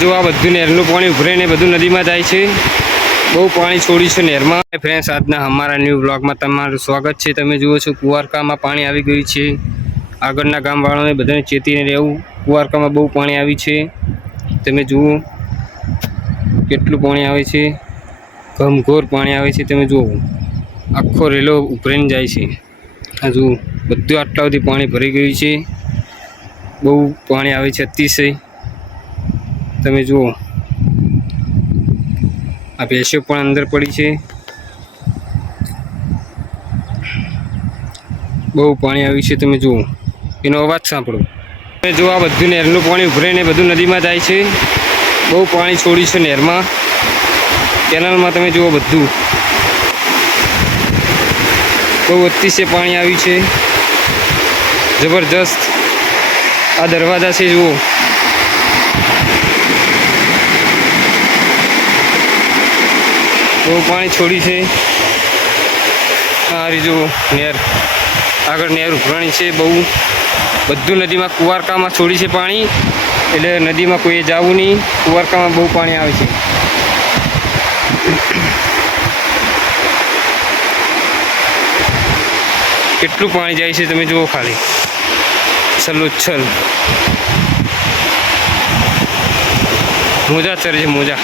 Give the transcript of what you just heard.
જો આ બધું નહેરનું પાણી ઉભરીને બધું નદીમાં જાય છે, બહુ પાણી છોડ્યું છે નહેરમાં ફ્રેન્ડ્સ આજના અમારા ન્યૂ બ્લોગમાં તમારું સ્વાગત છે. તમે જુઓ છો, કુવારકામાં પાણી આવી ગયું છે. આગળના ગામવાળાને બધાને ચેતીને રહેવું. કુવારકામાં બહુ પાણી આવ્યું છે. તમે જુઓ કેટલું પાણી આવે છે. ઘમઘોર પાણી આવે છે. તમે જુઓ, આખો રેલો ઉભરાઈને જાય છે. આ બધું આટલા સુધી પાણી ભરી ગયું છે. બહુ પાણી આવે છે અતિશય. તમે જુઓ. આ ભેંસો પણ અંદર પડી છે. બહુ પાણી આવ્યું છે તમે જુઓ. એનો અવાજ સાંભળો. તમે જુઓ આ બધું નહેરનું પાણી ઉભરાઈને બધું નદીમાં જાય છે. બહુ પાણી છોડ્યું છે નહેરમાં કેનાલમાં તમે જુઓ બધું. બહુ અતિશય પાણી આવ્યું છે. જબરજસ્ત. આ દરવાજા છે જુઓ. બહુ પાણી છોડી છે. આ રહી જુઓ નહેર આગળ નહેર ઉભરાણી છે, બહુ બધું નદીમાં કુવારકામાં છોડી છે પાણી. એટલે નદીમાં કોઈએ જવું નહીં, કુવારકામાં બહુ પાણી આવે છે. કેટલું પાણી જાય છે તમે જુઓ ખાલી. છલોછલ મોજા ચરે છે, મોજા.